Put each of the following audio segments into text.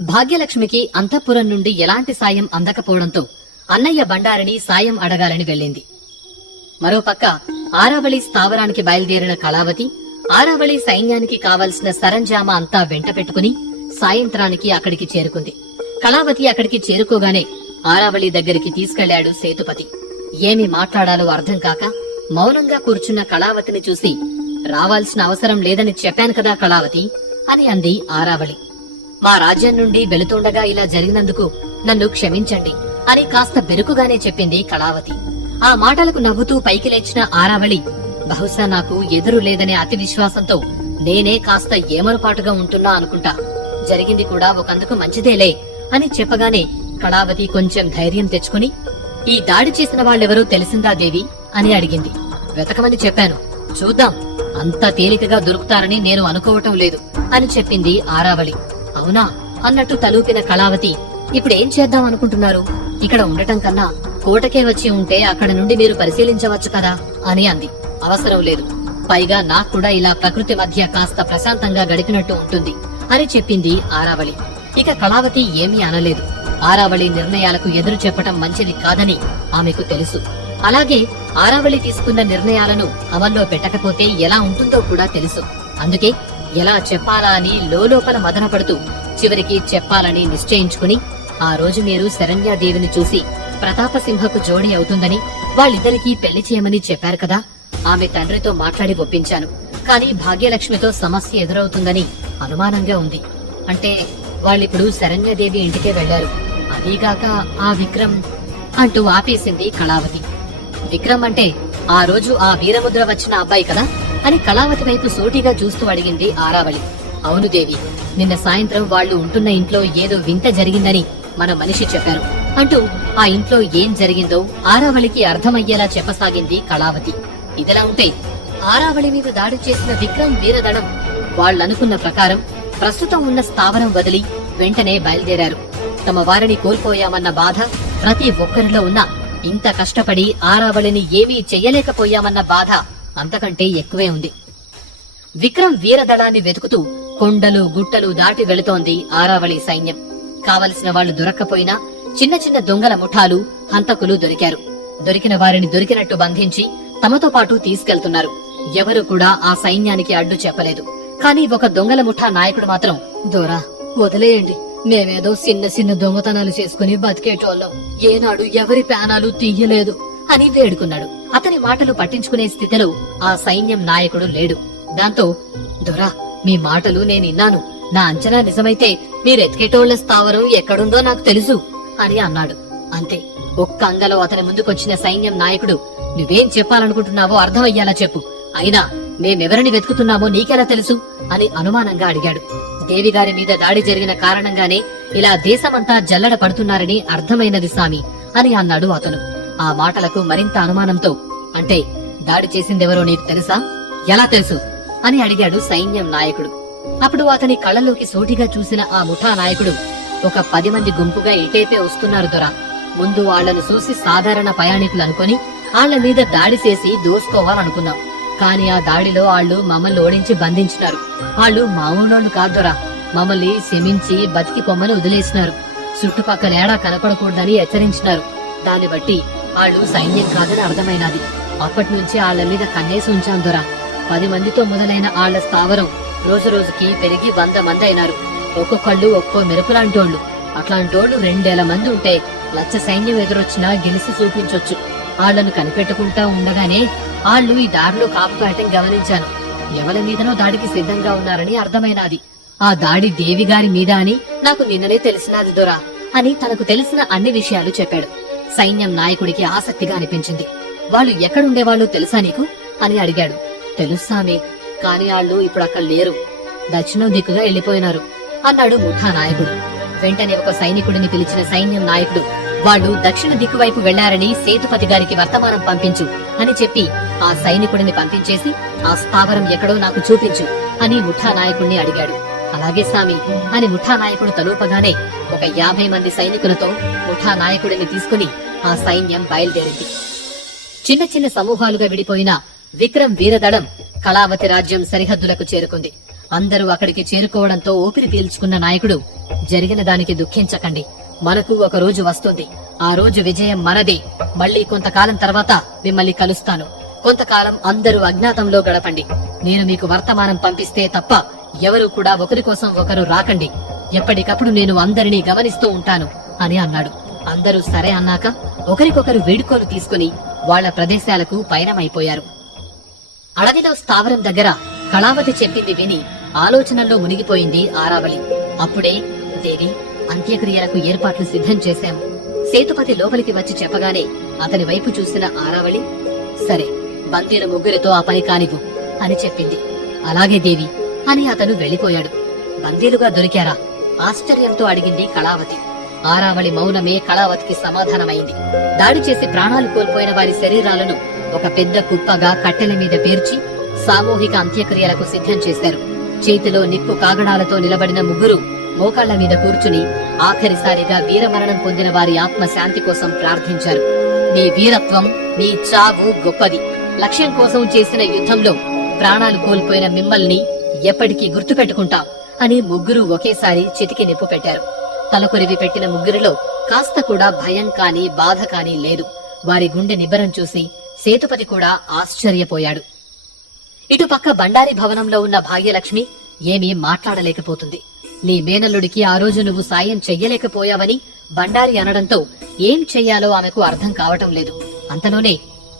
భాగ్యలక్ష్మికి అంతఃపురం నుండి ఎలాంటి సాయం అందకపోవడంతో అన్నయ్య బండారిని సాయం అడగాలని వెళ్ళింది. మరోపక్క ఆరావళి స్థావరానికి బయలుదేరిన కళావతి ఆరావళి సైన్యానికి కావలసిన సరంజామా అంతా వెంట పెట్టుకుని సాయంత్రానికి అక్కడికి చేరుకుంది. కళావతి అక్కడికి చేరుకోగానే ఆరావళి దగ్గరికి తీసుకెళ్ళాడు సేతుపతి. ఏమి మాట్లాడాలో అర్థం కాక మౌనంగా కూర్చున్న కళావతిని చూసి రావాల్సిన అవసరం లేదని చెప్పాను కదా కళావతి అని అంది ఆరావళి. మా రాజ్యం నుండి వెళుతుండగా ఇలా జరిగినందుకు నన్ను క్షమించండి అని కాస్త బెరుకుగానే చెప్పింది కళావతి. ఆ మాటలకు నవ్వుతూ పైకి లేచిన ఆరావళి బహుశా నాకు ఎదురు లేదనే అతి విశ్వాసంతో నేనే కాస్త ఏమరుపాటుగా ఉంటున్నా అనుకుంటా. జరిగింది కూడా ఒకందుకు మంచిదేలే అని చెప్పగానే కళావతి కొంచెం ధైర్యం తెచ్చుకుని ఈ దాడి చేసిన వాళ్ళెవరూ తెలిసిందా దేవి అని అడిగింది. వెతకమని చెప్పాను. చూద్దాం. అంత తేలికగా దొరుకుతారని నేను అనుకోవటం లేదు అని చెప్పింది ఆరావళి. అవునా అన్నట్టు తలూపిన కళావతి ఇప్పుడేం చేద్దాం అనుకుంటున్నారు? ఇక్కడ ఉండటం కన్నా కోటకే వచ్చి ఉంటే అక్కడ నుండి మీరు పరిశీలించవచ్చు కదా అని అంది. అవసరం లేదు. పైగా నాకు కూడా ఇలా ప్రకృతి మధ్య కాస్త ప్రశాంతంగా గడిపినట్టు ఉంటుంది అని చెప్పింది ఆరావళి. ఇక కళావతి ఏమీ అనలేదు. ఆరావళి నిర్ణయాలకు ఎదురు చెప్పటం మంచిది కాదని ఆమెకు తెలుసు. అలాగే ఆరావళి తీసుకున్న నిర్ణయాలను అమల్లో పెట్టకపోతే ఎలా ఉంటుందో కూడా తెలుసు. అందుకే ఎలా చెప్పాలా అని లోలోపల మదనపడుతూ చివరికి చెప్పాలని నిశ్చయించుకుని ఆ రోజు మీరు శరణ్యాదేవిని చూసి ప్రతాపసింహకు జోడి అవుతుందని వాళ్ళిద్దరికీ పెళ్ళి చేయమని చెప్పారు కదా. ఆమె తండ్రితో మాట్లాడి ఒప్పించాను. కానీ భాగ్యలక్ష్మితో సమస్య ఎదురవుతుందని అనుమానంగా ఉంది. అంటే వాళ్ళిప్పుడు శరణ్యదేవి ఇంటికే వెళ్ళారు అదీగాక ఆ విక్రమ్ అంటూ ఆపేసింది కళావతి. విక్రమ్ అంటే ఆ రోజు ఆ వీరముద్ర వచ్చిన అబ్బాయి కదా? అని కళావతి వైపు సూటిగా చూస్తూ అడిగింది ఆరావళి. అవును దేవి నిన్న సాయంత్రం వాళ్ళు ఉంటున్న ఇంట్లో ఏదో వింత జరిగిందని మన మనిషి చెప్పారు అంటూ ఆ ఇంట్లో ఏం జరిగిందో ఆరావళికి అర్థమయ్యేలా చెప్పసాగింది కళావతి. ఇదిలా ఉంటే ఆరావళి మీద దాడి చేసిన విక్రమ్ వీరదళం వాళ్ళనుకున్న ప్రకారం ప్రస్తుతం ఉన్న స్థావరం వదిలి వెంటనే బయలుదేరారు. తమ వారిని కోల్పోయామన్న బాధ ప్రతి ఒక్కరిలో ఉన్న ఇంత కష్టపడి ఆరావళిని ఏమీ చెయ్యలేకపోయామన్న బాధ అంతకంటే ఎక్కువే ఉంది. విక్రమ్ వీరదళాన్ని వెతుకుతూ కొండలు గుట్టలు దాటి వెళుతోంది ఆరావళి సైన్యం. కావలసిన వాళ్ళు దొరక్కపోయినా చిన్న చిన్న దొంగల ముఠాలు హంతకులు దొరికారు. దొరికిన వారిని దొరికినట్టు బంధించి తమతో పాటు తీసుకెళ్తున్నారు. ఎవరు కూడా ఆ సైన్యానికి అడ్డు చెప్పలేదు. కానీ ఒక దొంగల ముఠా నాయకుడు మాత్రం దూరా వదిలేయండి. మేమేదో చిన్న చిన్న దొంగతనాలు చేసుకుని బతికేటోళ్ళం. ఏనాడు ఎవరి ప్యానాలు తీయలేదు. అని వేడుకున్నాడు. అతని మాటలు పట్టించుకునే స్థితిలో ఆ సైన్యం నాయకుడు లేడు. దాంతో దొరా మీ మాటలు నేనిన్నాను నా అంచనా నిజమైతే మీరెతికేటోళ్ళ స్థావరం ఎక్కడుందో నాకు తెలుసు అని అన్నాడు. అంతే ఒక్క అంగలో అతని ముందుకొచ్చిన సైన్యం నాయకుడు నువ్వేం చెప్పాలనుకుంటున్నావో అర్థమయ్యేలా చెప్పు. అయినా మేమెవరిని వెతుకుతున్నామో నీకెలా తెలుసు? అని అనుమానంగా అడిగాడు. దేవిగారి మీద దాడి జరిగిన కారణంగానే ఇలా దేశమంతా జల్లడ పడుతున్నారని అర్థమైనది సామి అని అన్నాడు అతను. ఆ మాటలకు మరింత అనుమానంతో అంటే దాడి చేసిందెవరో నీకు తెలుసా? ఎలా తెలుసు? అని అడిగాడు సైన్యం నాయకుడు. అప్పుడు అతని కళ్ళలోకి సూటిగా చూసిన ఆ ముఠా నాయకుడు ఒక పది మంది గుంపుగా ఇటేపే వస్తున్నారు దొరా. ముందు వాళ్ళను చూసి సాధారణ ప్రయాణికులు అనుకొని ఆళ్ళ మీద దాడి చేసి దోసుకోవాలనుకున్నాం. కానీ ఆ దాడిలో వాళ్ళు మమ్మల్ని ఓడించి బంధించినారు. వాళ్ళు మామూలు కాదురా మమ్మల్ని శమించి బతికి పొమ్మని వదిలేసినారు. చుట్టుపక్కల ఏడా కనపడకూడదని హెచ్చరించినారు. దాన్ని బట్టి వాళ్ళు సైన్యం కాదని అర్థమైనది. అప్పటి నుంచి వాళ్ళ మీద కన్నేసి ఉంచాం దొరా. పది మందితో మొదలైన వాళ్ళ స్థావరం రోజు రోజుకి పెరిగి వంద మంది అయినారు. ఒక్కొక్కళ్ళు ఒక్కో మెరుపులాంటోళ్ళు అట్లాంటోళ్ళు రెండేల మంది ఉంటే లచ్చ సైన్యం ఎదురొచ్చినా గెలిసి చూపించొచ్చు. వాళ్ళను కనిపెట్టుకుంటా ఉండగానే వాళ్ళు ఈ దారిలో కాపు కాయటం గమనించాను ఎవరి మీదనో దాడికి సిద్ధంగా ఉన్నారని అర్థమైనది. ఆ దాడి దేవి గారి మీద అని నాకు నిన్ననే తెలిసినది దొరా అని తనకు తెలిసిన అన్ని విషయాలు చెప్పాడు. సైన్యం నాయకుడికి ఆసక్తిగా అనిపించింది. వాళ్ళు ఎక్కడుండేవాళ్ళు తెలుసా నీకు? అని అడిగాడు. తెలుసామే కాని వాళ్ళు ఇప్పుడు అక్కడ లేరు. దక్షిణం దిక్కుగా వెళ్ళిపోయినారు అన్నాడు ముఠా నాయకుడు. వెంటనే ఒక సైనికుడిని పిలిచిన సైన్యం నాయకుడు వాళ్ళు దక్షిణ దిక్కు వైపు వెళ్ళారని సేతుపతి గారికి వర్తమానం పంపించు అని చెప్పి ఆ సైనికుడిని పంపించేసి ఆ స్థావరం ఎక్కడో నాకు చూపించు అని ముఠా నాయకుడిని అడిగాడు. అలాగే స్వామి అని ముఠా నాయకుడు తలూపగానే ఒక యాభై మంది సైనికులతో ముఠా నాయకుడిని తీసుకుని ఆ సైన్యం బయలుదేరింది. చిన్న చిన్న సమూహాలుగా విడిపోయిన విక్రమ్ వీరదళం కళావతి రాజ్యం సరిహద్దులకు చేరుకుంది. అందరూ అక్కడికి చేరుకోవడంతో ఊపిరి పీల్చుకున్న నాయకుడు జరిగిన దానికి దుఃఖించకండి. మనకు ఒక రోజు వస్తుంది. ఆ రోజు విజయం మనదే. మళ్ళీ కొంతకాలం తర్వాత మిమ్మల్ని కలుస్తాను. కొంతకాలం అందరూ అజ్ఞాతంలో గడపండి. నేను మీకు వర్తమానం పంపిస్తే తప్ప ఎవరు కూడా ఒకరి కోసం ఒకరు రాకండి. ఎప్పటికప్పుడు నేను అందరినీ గమనిస్తూ ఉంటాను అని అన్నాడు. అందరూ సరే అన్నాక ఒకరికొకరు వేడుకోలు తీసుకుని వాళ్ళ ప్రదేశాలకు పయనమైపోయారు. అడవిలో స్థావరం దగ్గర కళావతి చెప్పింది విని ఆలోచనల్లో మునిగిపోయింది ఆరావళి. అప్పుడే దేవి అంత్యక్రియలకు ఏర్పాట్లు సిద్ధం చేశాం. సేతుపతి లోపలికి వచ్చి చెప్పగానే అతని వైపు చూసిన ఆరావళి సరే బందీల ముగ్గురితో ఆ పని కానివ్వు అని చెప్పింది. అలాగే దేవి అని అతను వెళ్ళిపోయాడు. బందీలుగా దొరికారా? ఆశ్చర్యంతో అడిగింది కళావతి. ఆరావళి మౌనమే కళావతికి సమాధానమైంది. దాడి చేసి ప్రాణాలు కోల్పోయిన వారి శరీరాలను ఒక పెద్ద కుప్పగా కట్టెల మీద పేర్చి సామూహిక అంత్యక్రియలకు సిద్ధం చేశారు. చేతిలో నిప్పు కాగడాలతో నిలబడిన ముగ్గురు మోకాళ్ళ మీద కూర్చుని ఆఖరిసారిగా వీరమరణం పొందిన వారి ఆత్మ శాంతి కోసం ప్రార్థించారు. నీ వీరత్వం నీ చావు గొప్పది. లక్ష్యం కోసం చేసిన యుద్ధంలో ప్రాణాలు కోల్పోయిన మిమ్మల్ని ఎప్పటికీ గుర్తుపెట్టుకుంటాం అని ముగ్గురు ఒకేసారి చితికి నిప్పు పెట్టారు. తలకొరివి పెట్టిన ముగ్గురిలో కాస్త కూడా భయం కాని బాధ కాని లేదు. వారి గుండె నిబ్బరం చూసి సేతుపతి కూడా ఆశ్చర్యపోయాడు. ఇటుపక్క బండారి భవనంలో ఉన్న భాగ్యలక్ష్మి ఏమీ మాట్లాడలేకపోతుంది. నీ మేనల్లుడికి ఆ రోజు నువ్వు సాయం చెయ్యలేకపోయావని బండారి అనడంతో ఏం చెయ్యాలో ఆమెకు అర్థం కావటం లేదు. అంతలోనే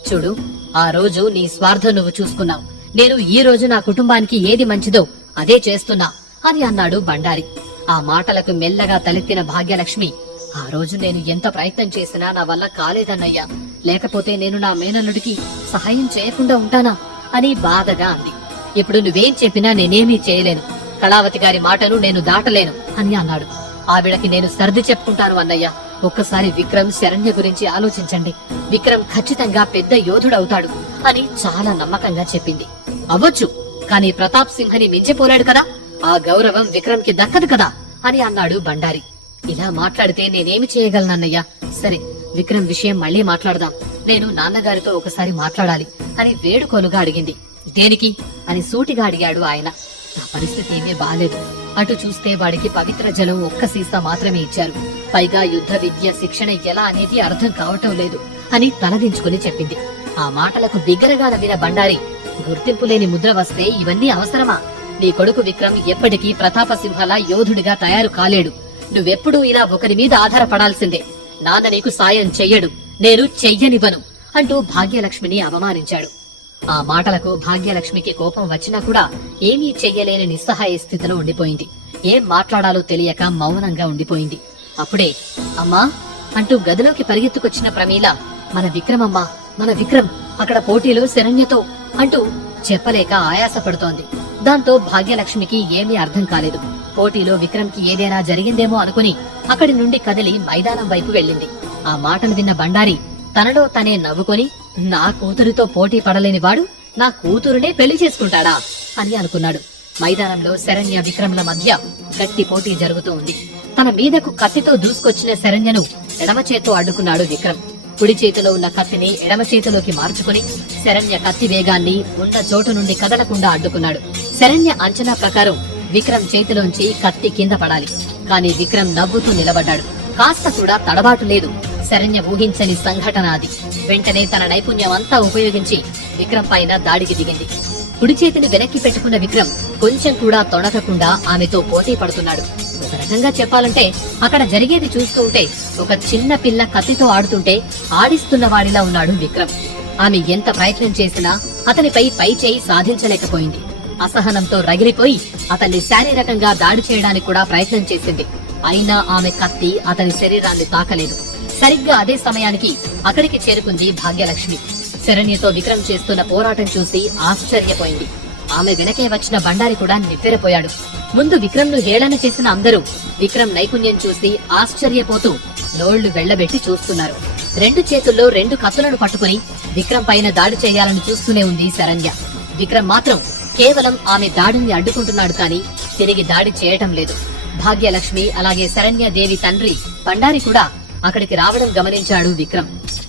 చూడు ఆ రోజు నీ స్వార్థం నువ్వు చూసుకున్నావు. నేను ఈ రోజు నా కుటుంబానికి ఏది మంచిదో అదే చేస్తున్నా అని అన్నాడు బండారి. ఆ మాటలకు మెల్లగా తలెత్తిన భాగ్యలక్ష్మి ఆ రోజు నేను ఎంత ప్రయత్నం చేసినా నా వల్ల కాలేదన్నయ్యా. లేకపోతే నేను నా మేనల్లుడికి సహాయం చేయకుండా ఉంటానా? అని బాధగా అంది. ఇప్పుడు నువ్వేం చెప్పినా నేనేమీ చేయలేను. కళావతి గారి మాటను నేను దాటలేను అని అన్నాడు. ఆవిడకి నేను సర్ది చెప్పుకుంటాను అన్నయ్య. ఒక్కసారి విక్రమ్ శరణ్య గురించి ఆలోచించండి. విక్రమ్ ఖచ్చితంగా పెద్ద యోధుడవుతాడు అని చాలా నమ్మకంగా చెప్పింది. అవ్వచ్చు. కానీ ప్రతాప్ సింహని మించిపోలేడు కదా. ఆ గౌరవం విక్రమ్కి దక్కదు కదా? అని అన్నాడు బండారి. ఇలా మాట్లాడితే నేనేమి చేయగలనన్నయ్యా సరే విక్రమ్ విషయం మళ్ళీ మాట్లాడదాం. నేను నాన్నగారితో ఒకసారి మాట్లాడాలి అని వేడుకోలుగా అడిగింది. దేనికి? అని సూటిగా అడిగాడు ఆయన. నా పరిస్థితి ఏమీ బాలేదు. అటు చూస్తే వాడికి పవిత్ర జలం ఒక్క సీసా మాత్రమే ఇచ్చారు. పైగా యుద్ధ విద్య శిక్షణ ఎలా అనేది అర్థం కావటం లేదు అని తలదించుకుని చెప్పింది. ఆ మాటలకు బిగ్గరగా నవ్విన బండారి గుర్తింపు లేని ముద్ర వస్తే ఇవన్నీ అవసరమా? నీ కొడుకు విక్రమ్ ఎప్పటికీ ప్రతాపసింహల యోధుడిగా తయారు కాలేడు. నువ్వెప్పుడూ ఇలా ఒకరి మీద ఆధారపడాల్సిందే. నాన్న నీకు సాయం చెయ్యడు. నేను చెయ్యనివ్వను అంటూ భాగ్యలక్ష్మిని అవమానించాడు. ఆ మాటలకు భాగ్యలక్ష్మికి కోపం వచ్చినా కూడా ఏమీ చెయ్యలేని నిస్సహాయ స్థితిలో ఉండిపోయింది. ఏం మాట్లాడాలో తెలియక మౌనంగా ఉండిపోయింది. అప్పుడే అమ్మా అంటూ గదిలోకి పరిగెత్తుకొచ్చిన ప్రమీల మన విక్రమమ్మా మన విక్రమ్ అక్కడ పోటీలో శరణ్యతో అంటూ చెప్పలేక ఆయాసపడుతోంది. దాంతో భాగ్యలక్ష్మికి ఏమీ అర్థం కాలేదు. పోటీలో విక్రమ్కి ఏదైనా జరిగిందేమో అనుకుని అక్కడి నుండి కదిలి మైదానం వైపు వెళ్ళింది. ఆ మాటలు విన్న బండారి తనలో తనే నవ్వుకొని నా కూతురితో పోటీ పడలేని వాడు నా కూతురునే పెళ్ళి చేసుకుంటాడా? అని అనుకున్నాడు. మైదానంలో శరణ్య విక్రమ్ల మధ్య గట్టి పోటీ జరుగుతూ ఉంది. తన మీదకు కత్తితో దూసుకొచ్చిన శరణ్యను ఎడమ చేత్తో అడ్డుకున్నాడు విక్రమ్. కుడి చేతిలో ఉన్న కత్తిని ఎడమ చేతిలోకి మార్చుకుని శరణ్య కత్తి వేగాన్ని ఉన్న చోటు నుండి కదలకుండా అడ్డుకున్నాడు. శరణ్య అంచనా ప్రకారం విక్రమ్ చేతిలోంచి కత్తి కింద పడాలి. కానీ విక్రమ్ నవ్వుతూ నిలబడ్డాడు. కాస్త కూడా తడబాటు లేదు. శరణ్య ఊహించని సంఘటన అది. వెంటనే తన నైపుణ్యం అంతా ఉపయోగించి విక్రమ్ పైన దాడికి దిగింది. కుడి చేతిని వెనక్కి పెట్టుకున్న విక్రమ్ కొంచెం కూడా తొణకకుండా ఆమెతో పోటీ పడుతున్నాడు. ఒక రకంగా చెప్పాలంటే అక్కడ జరిగేది చూస్తూ ఉంటే ఒక చిన్న పిల్ల కత్తితో ఆడుతుంటే ఆడిస్తున్న వాడిలా ఉన్నాడు విక్రమ్. ఆమె ఎంత ప్రయత్నం చేసినా అతనిపై పై చేయి సాధించలేకపోయింది. అసహనంతో రగిలిపోయి అతన్ని శారీరకంగా దాడి చేయడానికి కూడా ప్రయత్నం చేసింది. అయినా ఆమె కత్తి అతని శరీరాన్ని తాకలేదు. సరిగ్గా అదే సమయానికి అక్కడికి చేరుకుంది భాగ్యలక్ష్మి. శరణ్యతో విక్రమ్ చేస్తున్న పోరాటం చూసి ఆశ్చర్యపోయింది. ఆమె వెనకే వచ్చిన బండారి కూడా నివ్వెరపోయాడు. ముందు విక్రమ్ను హేళన చేసిన అందరూ విక్రమ్ నైపుణ్యం చూసి ఆశ్చర్యపోతూ నోళ్ళు వెళ్ళబెట్టి చూస్తున్నారు. రెండు చేతుల్లో రెండు కత్తులను పట్టుకుని విక్రమ్ పైన దాడి చేయాలని చూస్తూనే ఉంది శరణ్య. విక్రమ్ మాత్రం కేవలం ఆమె దాడిని అడ్డుకుంటున్నాడు కానీ తిరిగి దాడి చేయటం లేదు. భాగ్యలక్ష్మి అలాగే శరణ్య దేవి తండ్రి బండారి కూడా అక్కడికి రావడం గమనించాడు విక్రమ్.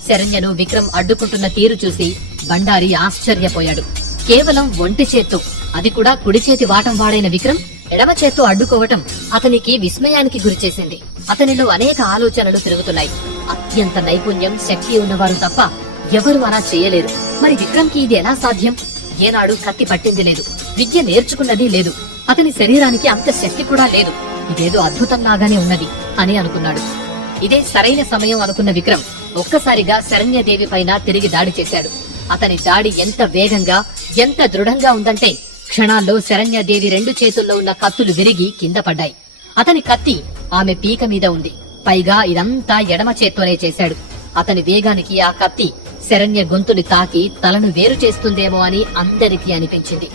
శరణ్యను విక్రమ్ అడ్డుకుంటున్న తీరు చూసి బండారి ఆశ్చర్యపోయాడు. కేవలం ఒంటి చేత్తో అది కూడా కుడి చేతి వాటం వాడైన విక్రమ్? ఎడమ చేత్తో అడ్డుకోవటం అతనికి విస్మయానికి గురిచేసింది అతనిలో అనేక ఆలోచనలు తిరుగుతున్నాయి. అత్యంత నైపుణ్యం శక్తి ఉన్నవారు తప్ప ఎవరు అలా చేయలేరు. మరి విక్రమ్కి ఇది ఎలా సాధ్యం? ఏనాడు కత్తి పట్టింది లేదు. విద్య నేర్చుకున్నది లేదు. అతని శరీరానికి అంత శక్తి కూడా లేదు. ఇదేదో అద్భుతంలాగానే ఉన్నది అని అనుకున్నాడు. ఇదే సరైన సమయం అనుకున్న విక్రమ్ ఒక్కసారిగా శరణ్యదేవి పైన తిరిగి దాడి చేశాడు. అతని దాడి ఎంత వేగంగా ఎంత దృఢంగా ఉందంటే క్షణాల్లో శరణ్యదేవి రెండు చేతుల్లో ఉన్న కత్తులు విరిగి కింద పడ్డాయి. అతని కత్తి ఆమె పీక మీద ఉంది. పైగా ఇదంతా ఎడమ చేత్తోనే చేశాడు. అతని వేగానికి ఆ కత్తి శరణ్య గొంతుని తాకి తలను వేరు చేస్తుందేమో అని అందరికీ అనిపించింది.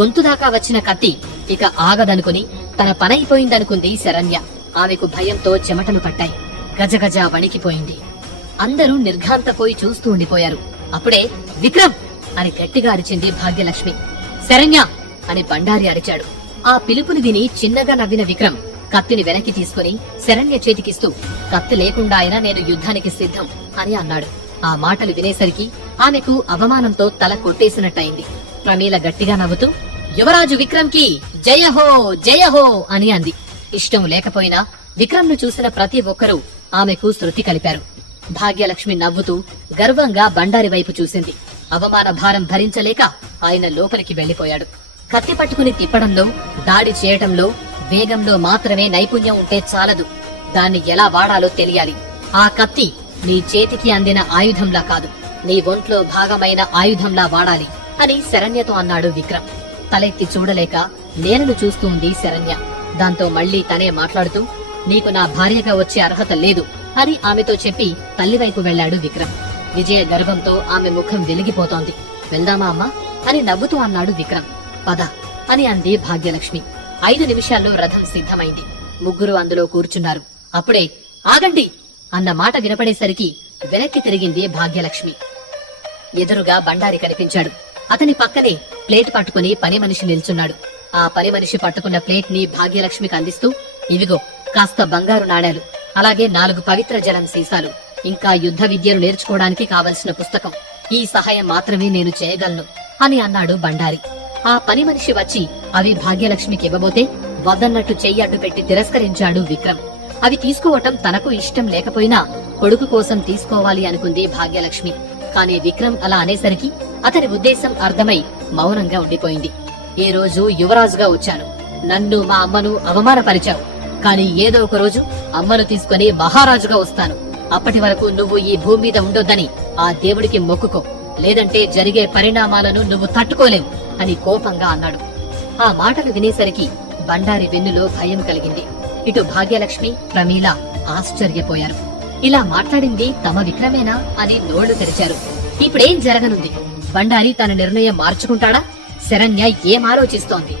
గొంతు దాకా వచ్చిన కత్తి ఇక ఆగదనుకుని తన పనైపోయిందనుకుంది శరణ్య. ఆమెకు భయంతో చెమటలు పట్టాయి. గజగజ వణికిపోయింది. అందరూ నిర్ఘాంతపోయి చూస్తూ ఉండిపోయారు. అప్పుడే విక్రమ్ అని గట్టిగా అరిచింది భాగ్యలక్ష్మి. శరణ్య అని బండారి అరిచాడు. ఆ పిలుపుని విని చిన్నగా నవ్విన విక్రమ్ కత్తిని వెనక్కి తీసుకుని శరణ్య చేతికిస్తూ కత్తి లేకుండా అయినా నేను యుద్ధానికి సిద్ధం అని అన్నాడు. ఆ మాటలు వినేసరికి ఆమెకు అవమానంతో తల కొట్టేసినట్టయింది. ప్రమీల గట్టిగా నవ్వుతూ యువరాజు విక్రమ్కి జయహో జయహో అని అంది. ఇష్టం లేకపోయినా విక్రమ్ను చూసిన ప్రతి ఒక్కరూ ఆమెకు శృతి కలిపారు. భాగ్యలక్ష్మి నవ్వుతూ గర్వంగా బండారి వైపు చూసింది. అవమాన భారం భరించలేక ఆయన లోపలికి వెళ్ళిపోయాడు కత్తి పట్టుకుని తిప్పడంలో దాడి చేయటంలో వేగంలో మాత్రమే నైపుణ్యం ఉంటే చాలదు. దాన్ని ఎలా వాడాలో తెలియాలి. ఆ కత్తి నీ చేతికి అందిన ఆయుధంలా కాదు నీ ఒంట్లో భాగమైన ఆయుధంలా వాడాలి అని శరణ్యతో అన్నాడు విక్రమ్. తలెత్తి చూడలేక నేలను చూస్తూ ఉంది శరణ్య. దాంతో మళ్ళీ తనే మాట్లాడుతూ నీకు నా భార్యగా వచ్చే అర్హత లేదు అని ఆమెతో చెప్పి తల్లివైపు వెళ్ళాడు విక్రమ్. విజయ గర్భంతో ఆమె ముఖం వెలిగిపోతోంది. వెళ్దామా అమ్మా? అని నవ్వుతూ అన్నాడు విక్రమ్. పద అని అంది భాగ్యలక్ష్మి. ఐదు నిమిషాల్లో రథం సిద్ధమైంది. ముగ్గురు అందులో కూర్చున్నారు. అప్పుడే ఆగండి అన్న మాట వినపడేసరికి వెనక్కి తిరిగింది భాగ్యలక్ష్మి. ఎదురుగా బండారి కనిపించాడు. అతని పక్కనే ప్లేట్ పట్టుకుని పని మనిషి నిల్చున్నాడు. ఆ పని మనిషి పట్టుకున్న ప్లేట్ని భాగ్యలక్ష్మికి అందిస్తూ ఇవిగో కాస్త బంగారు నాణాలు అలాగే నాలుగు పవిత్ర జలం సీసాలు ఇంకా యుద్ధ విద్యను నేర్చుకోవడానికి కావలసిన పుస్తకం. ఈ సహాయం మాత్రమే నేను చేయగలను అని అన్నాడు బండారి. ఆ పని మనిషి వచ్చి అవి భాగ్యలక్ష్మికి ఇవ్వబోతే వద్దన్నట్టు చెయ్యి అడ్డు పెట్టి తిరస్కరించాడు విక్రమ్. అవి తీసుకోవటం తనకు ఇష్టం లేకపోయినా కొడుకు కోసం తీసుకోవాలి అనుకుంది భాగ్యలక్ష్మి. కానీ విక్రమ్ అలా అనేసరికి అతని ఉద్దేశం అర్థమై మౌనంగా ఉండిపోయింది. ఈ రోజు యువరాజుగా వచ్చాను. నన్ను మా అమ్మను అవమానపరిచావు. కానీ ఏదో ఒక రోజు అమ్మను తీసుకుని మహారాజుగా వస్తాను. అప్పటి వరకు నువ్వు ఈ భూమి మీద ఉండొద్దని ఆ దేవుడికి మొక్కుకో. లేదంటే జరిగే పరిణామాలను నువ్వు తట్టుకోలేవు అని కోపంగా అన్నాడు. ఆ మాటలు వినేసరికి బండారి వెన్నులో భయం కలిగింది. ఇటు భాగ్యలక్ష్మి ప్రమీల ఆశ్చర్యపోయారు. ఇలా మాట్లాడింది తమ విక్రమేనా అని నోళ్ళు తెరిచారు. ఇప్పుడేం జరగనుంది? బండారి తన నిర్ణయం మార్చుకుంటాడా? శరణ్య ఏం ఆలోచిస్తోంది?